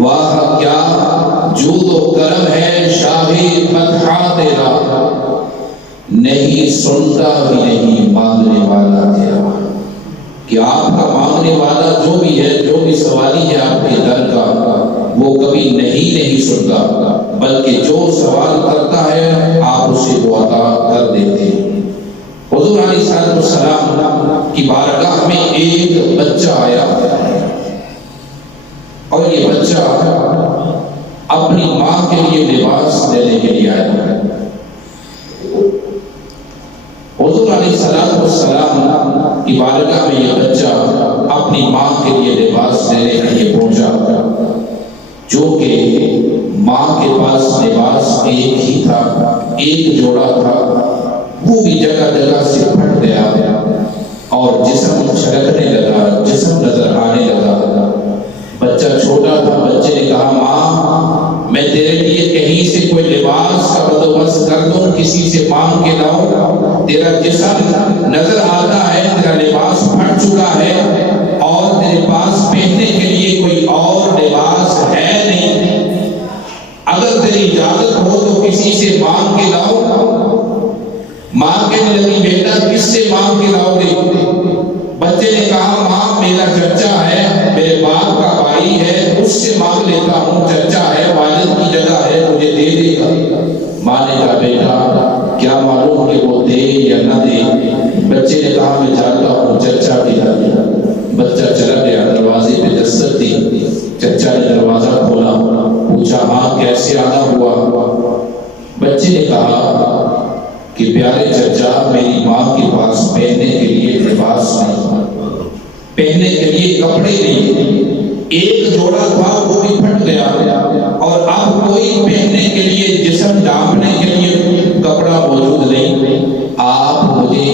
واہ کیا جود و کرم ہے شاہی فتحہ تیرا، نہیں سنتا بھی نہیں مانگنے والا تیرا۔ کہ آپ کا مانگنے والا جو بھی ہے، جو بھی سوالی ہے آپ کے در کا، وہ کبھی نہیں سنتا، بلکہ جو سوال کرتا ہے آپ اسے وہ عطا کر دیتے ہیں۔ حضور علیہ السلام کی بارگاہ میں ایک بچہ آیا اور یہ بچہ اپنی ماں کے لیے لباس لینے کے لیے آیا۔ حضور علیہ السلام کی بارگاہ میں یہ بچہ اپنی ماں کے لیے لباس لینے کے لیے پہنچا، جو کہ ماں کے پاس لباس ایک ہی تھا، ایک جوڑا تھا، وہ بھی جگہ جگہ سے پھٹ گیا اور جسم چھلکنے لگا، جسم نظر آنے لگا۔ بچہ چھوٹا تھا، بچے نے کہا ماں میں تیرے لیے کہیں سے کوئی لباس کا بندوبست کر دوں، کسی سے مانگ کے لاؤں، تیرا جسم نظر آتا ہے، تیرا لباس پھٹ چکا ہے اور تیرے پاس پہننے کے لیے کوئی اور لباس ہے نہیں، اگر تیری اجازت ہو تو کسی سے مانگ کے لاؤ۔ ماں کہنے لگی بیٹا کس سے مانگ کے لاؤ گے؟ بچے نے کہا ماں میرا چچا ہے، میرے باپ کا بھائی ہے، اس سے مانگ لیتا ہوں، چچا ہے، والد کی جگہ ہے، مجھے دے دے گا۔ ماں نے کہا بیٹا کیا معلوم کہ وہ دے یا نہ دے۔ بچے نے کہا میں جاتا ہوں چچا کی جگہ۔ بچہ چلا گیا، دروازے پہ دستک دی، چچا نے دروازہ کھولا، پوچھا ہاں کیسے آنا ہوا؟ بچے نے کہا کہ پیارے چچا میری ماں کے پاس پہننے کے لیے لباس نہیں، پہننے کے لیے کپڑے نہیں، ایک جوڑا تھا وہ بھی پھٹ گیا اور اب کوئی پہننے کے لیے جسم ڈھانپنے کے لیے کپڑا موجود نہیں، آپ مجھے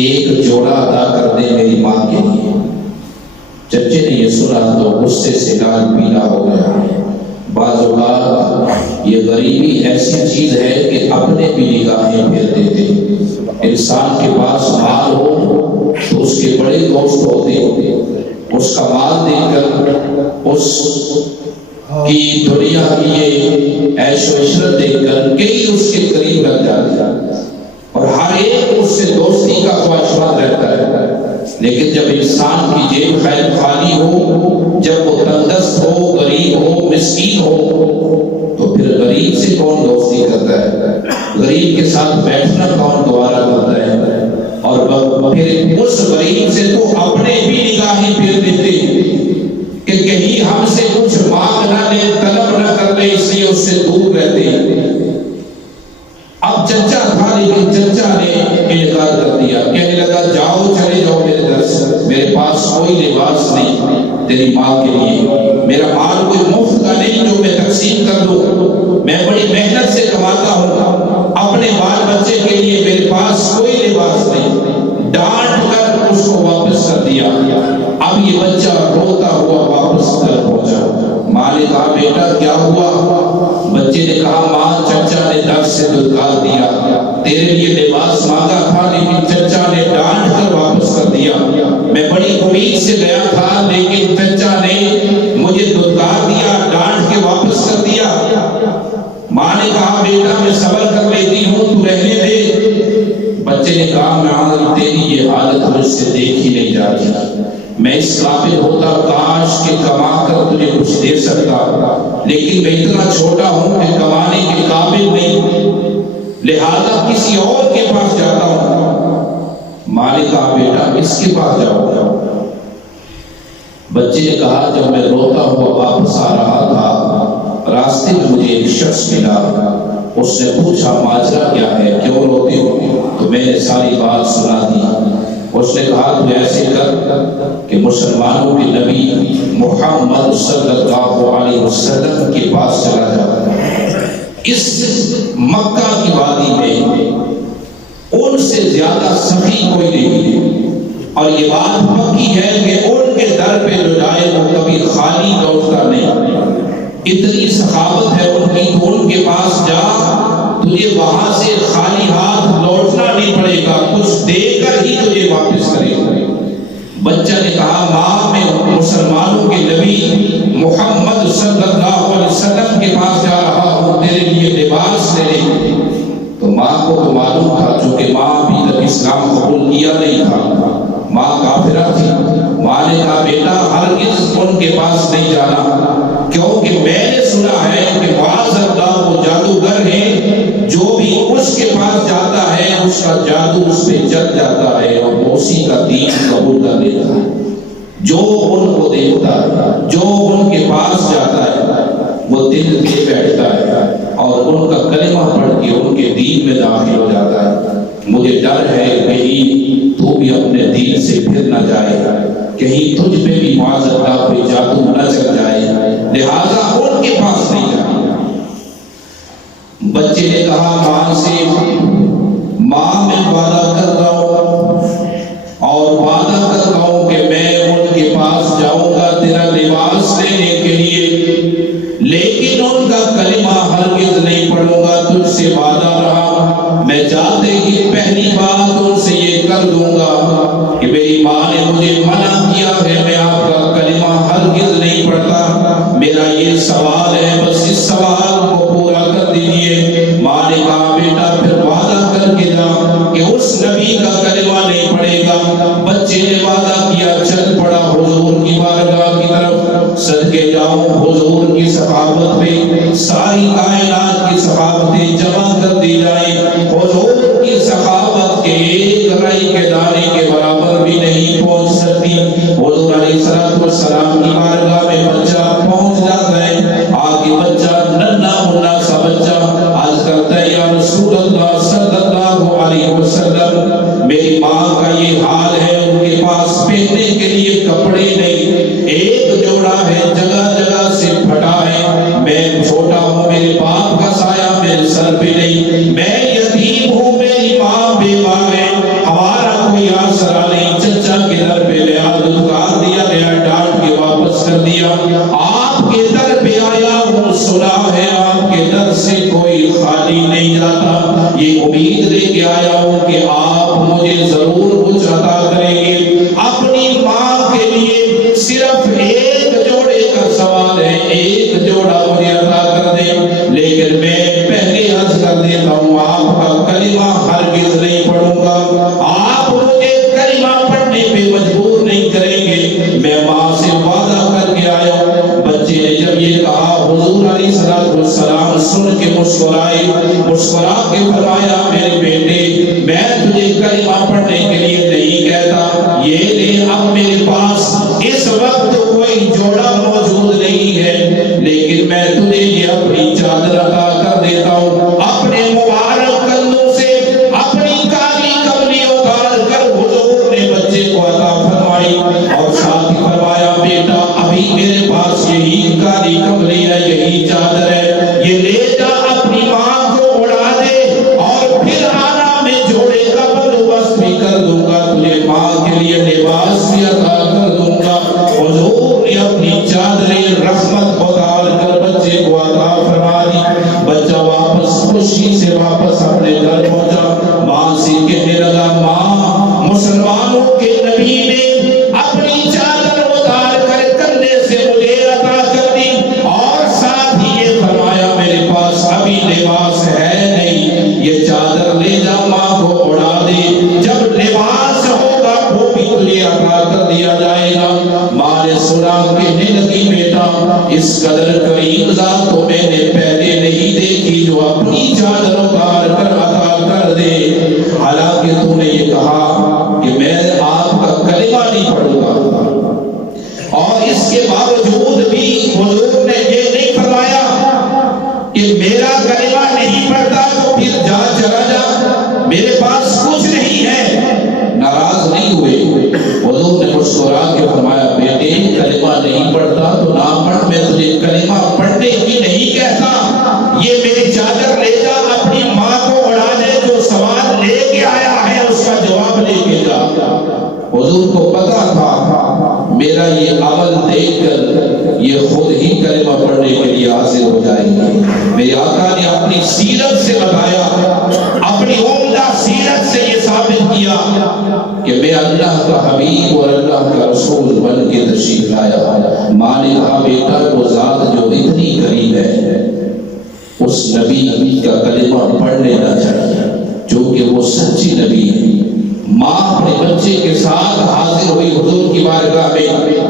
ایک جوڑا عطا کر دیں میری ماں کے لیے۔ چچے نے یہ سنا تو غصے سے لال پیلا ہو گیا۔ بعض اوقات یہ غریبی ایسی چیز ہے کہ اپنے بھی نگاہیں پھیر دیتے۔ انسان کے پاس مال ہو تو اس کے بڑے دوست ہوتے ہیں، اس کا مال دیکھ کر، اس کی دنیا کی یہ عیش و عشرت دیکھ کر کئی اس کے قریب لگ جاتے ہیں اور ہر ایک اس سے دوستی کا خواہشمند رہتا ہے۔ لیکن جب انسان کی جیب خالی ہو، جب وہ تنگدست ہو، غریب ہو، مسکین ہو، تو پھر غریب سے کون دوستی کرتا ہے؟ غریب کے ساتھ بیٹھنا کون گوارا کرتا ہے؟ اور پھر اس غریب سے تو اپنے بھی نگاہیں پھیر دیتے کہ کہیں ہم سے کچھ مانگ نہ لے، طلب نہ کر لے، اس لیے اس سے دور رہتے ہیں۔ اب چچا تھا لیکن چچا نے انکار کر دیا، کہنے لگا جاؤ چلے جاؤ میرے در سے، میرے پاس کوئی لباس نہیں تیری ماں کے لیے، میرا مال کوئی مفت کا نہیں جو میں تقسیم کر دوں، میں بڑی محنت سے کماتا ہوں، اپنے بال بچے کے لیے میرے پاس کوئی لباس نہیں۔ ڈانٹ کر اس کو واپس کر دیا۔ اب یہ بچہ روتا ہوا واپس گھر پہنچا۔ ماں نے کہا بیٹا کیا ہوا؟ بچے نے کہا ماں چچا نے در سے دھتکار دیا، تیرے لیے لباس مانگا تھا لیکن چچا نے ڈانٹ کر واپس کر دیا، میں بڑی امید سے گیا تھا لیکن چچا نے مجھے دھتکار دیا، ڈانٹ کے واپس کر دیا۔ ماں نے کہا بیٹا میں صبر کر لیتی ہوں، تو رہنے دے۔ بچے نے کہا میں تیری یہ حالت مجھ سے دیکھی نہیں جاتی، میں اس قابل ہوتا کاش کہ کما کر تجھے کچھ دے سکتا، لیکن میں اتنا چھوٹا ہوں کہ کمانے کے قابل نہیں، لہذا کسی اور کے پاس جاتا ہوں۔ ماں نے کہا بیٹا اس کے پاس جاؤ۔ بچے نے کہا جب میں روتا ہوا واپس آ رہا تھا، راستے میں مجھے ایک شخص ملا، اس نے پوچھا ماجرا کیا ہے، کیوں روتے ہو؟ تو میں نے ساری بات سنا دی۔ اس نے کہا تو ایسے کر کہ مسلمانوں کے نبی محمد صلی اللہ علیہ وسلم کے پاس چلا جا، اس مکہ کی وادی میں ان سے زیادہ سخی کوئی نہیں، اور یہ بات پکی ہے کہ ان کے در پہ جو جائے وہ کبھی خالی لوٹتا نہیں، اتنی سخاوت ہے ان کی، تو ان کے پاس جا، تجھے وہاں سے خالی ہاتھ لوٹنا نہیں پڑے گا، کچھ دے کر ہی تجھے واپس کرے گا۔ بچہ نے کہا ماں میں مسلمانوں کے نبی محمد صلی اللہ علیہ وسلم کے پاس جا رہا ہوں تیرے لیے لباس لینے۔ تو ماں کو تو معلوم تھا، چونکہ ماں ابھی تک اسلام قبول کیا نہیں تھا، ماں کافرہ تھی۔ ماں نے کہا بیٹا ہرگز ان کے پاس نہیں جانا، کیونکہ میں نے سنا ہے کہ معاذ اللہ وہ جادوگر ہے، جو بھی اس کے پاس جاتا ہے اس کا جادو اس پہ چل جاتا ہے اور اسی کا دین قبول کر لیتا ہے۔ جو ان کو دیکھتا ہے، جو ان کے پاس جاتا ہے، وہ دل دے بیٹھتا ہے اور ان کا کلمہ پڑھ کے ان کے دین میں داخل ہو جاتا ہے۔ مجھے ڈر ہے کہیں تو بھی اپنے دین سے پھر نہ جائے، کہیں تجھ پہ بھی معاذ اللہ کوئی جادو نہ چل جائے، لہذا ان کے پاس نہیں جانا۔ بچے نے کہا ماں سے، ماں میں وعدہ کرتا ہوں اور وعدہ کرتا ہوں کہ میں ان کے پاس جاؤں گا تیرا لباس لینے کے لیے، لیکن ان کا کلمہ ہرگز نہیں پڑھوں گا، تجھ سے وعدہ رہا۔ میں جاتے ہی پہلی بات ان سے یہ کر دوں گا کہ میری ماں نے مجھے منع کیا ہے، میں آپ کا کلمہ ہرگز نہیں پڑھتا، میرا یہ سوال ہے، بس اس سوال کو پورا کر دیجئے۔ ماں نے کہا بیٹا پھر وعدہ کر کے جا کہ اس نبی کا کلمہ نہیں پڑھے گا۔ بچے نے وعدہ کیا، چل پڑا حضور کی بارگاہ کی طرف۔ صدقے جاؤں حضور کی صحابت پہ ساری کائنات کی صحابتیں جمع کر دی جائیں، حضور کی صحابت کے ایک رائی کے دانے کے برابر بھی نہیں پہنچ سکتی۔ حضور علیہ السلام کی بارگاہ میں بچہ پہنچ جاتا ہے، آگے بچہ ننھا منا سا بچہ عرض کرتا ہے یا رسول اللہ صلی اللہ علیہ وسلم، میری ماں کا یہ حال ہے، ان کے پاس پہننے کے لیے کپڑے نہیں، ایک جوڑا ہے جگہ جگہ سے پھٹا ہے، میں چھوٹا ہوں، میرے باپ کا سایہ میرے سر پہ نہیں، میں یتیم ہوں، میری ماں بے ماں ہے، ہمارا کوئی آسرا نہیں۔ چچا کے در پہ لے آ، دھتکار دیا گیا، ڈانٹ کے واپس کر دیا۔ آپ کے در پہ آیا ہوں، سنا ہے آپ کے در سے کوئی خالی نہیں جاتا، یہ امید لے کے آیا ہوں کہ آپ مجھے ضرور کچھ عطا کریں گے۔ اپنی ماں کے لیے صرف ایک جوڑے کا سوال ہے، ایک جوڑا مجھے عطا کر دیں، لیکن میں پہلے عرض کر دیتا ہوں آپ کا کلمہ ہرگز نہیں پڑھوں گا، آپ مجھے کلمہ پڑھنے پہ مجبور نہیں کریں گے، میں ماں سے وعدہ کر کے آیا ہوں۔ بچے نے جب یہ کہا حضور علیہ السلام سن کے مسکرائے، مسکرا کے فرمایا میرے بیٹے میں تجھے کلمہ پڑھنے کے لیے نہیں کہتا، یہ لے اب میرے پاس اس وقت کوئی جوڑا موجود نہیں ہے، لیکن میں تجھے یہ اپنی چادر عطا کر دیتا ہوں۔ اپنے مبارک کندھوں سے اپنی کالی کملی اتار کر حضور نے بچے کو عطا فرمائی اور ساتھ ہی فرمایا بیٹا ابھی میرے پاس یہی کالی کملی ہے، یہی چادر ہے، یہ لے جا اپنی ماں کو اڑا دے اور پھر آنا میں جوڑے کا بندوبست بھی کر دوں گا، تجھے ماں کے لیے لباس بھی عطا کر دوں گا۔ حضور نے اپنی چادر رحمت اتار کر بچے کو عطا فرما دی۔ بچہ واپس خوشی سے واپس اپنے گھر پہنچا، ماں سے کہنے لگا ماں مسلمانوں کے نبی نے اپنی چادر اتار کر کندھے سے مجھے عطا کر دی اور ساتھ ہی یہ فرمایا میرے پاس ابھی لباس ہے نہیں، یہ چادر لے جا ماں کو اڑا دے، جب لباس ہوگا وہ بھی تجھے عطا کر دیا جائے گا۔ ماں نے سنا، کہنے لگی بیٹا اس قدر کریم ذات تو میں نے پہلے نہیں دیکھی جو اپنی چادر اتار کر عطا کر دے، حالانکہ تو نے یہ کہا کہ میں آپ کا کلمہ نہیں پڑھوں گا، اور اس کے باوجود بھی حضور نے یہ نہیں فرمایا کہ میرا کلمہ نہیں پڑھتا تو پھر جا چلا جا، میرے پاس کچھ نہیں ہے۔ ناراض نہیں ہوئے، حضور نے مسکرا کے فرمایا بیٹے کلمہ نہیں پڑھتا تو نہ پڑھ، میں تجھے کلمہ پڑھنے کی نہیں کہتا، یہ میری چادر لے جا اپنی ماں کو اڑا دے، جو سوال لے کے آیا ہے اس کا جواب لے کے جا۔ حضور کو پتا تھا میرا یہ عمل دیکھ کر یہ خود ہی کلمہ پڑھنے کے لیے حاضر ہو جائیں گے۔ میرے آقا نے اپنی سیرت سے بتایا، اپنی عمدہ سیرت سے یہ ثابت کیا کہ میں اللہ کا حبیب اور اللہ کا رسول بن کے تشریف لایا۔ ماں نے کہا بیٹا وہ ذات جو نبی کا کلمہ پڑھ لینا چاہیے جو کہ وہ سچی نبی ہے۔ ماں اپنے بچے کے ساتھ حاضر ہوئی حضور کی بارگاہ میں